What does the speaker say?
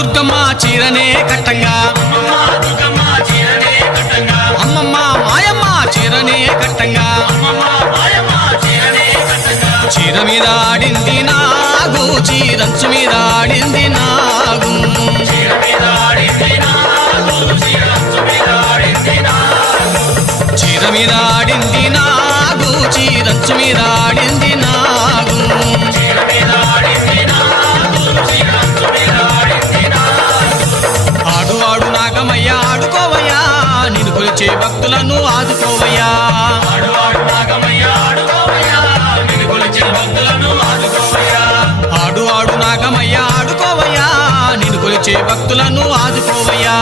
దుర్గమ్మ చీరనే కట్టంగా అమ్మమ్మ మాయమ్మ చీరనే కట్టంగా చీర మీద ఆడింది నాగు చీరంచు మీద ఆడింది నాగు చీర మీద ఆడింది నాగు చీరంచు మీద ఆడింది నాగు ఆడు ఆడు నాగమయ్య ఆడుకోవయ్యా నిన్ను కొలిచే భక్తులను ఆదుకోవయ్యా ఆడు ఆడు నాగమయ్య ఆడుకోవయ్యా నిన్ను కొలిచే భక్తులను ఆదుకోవయ్యా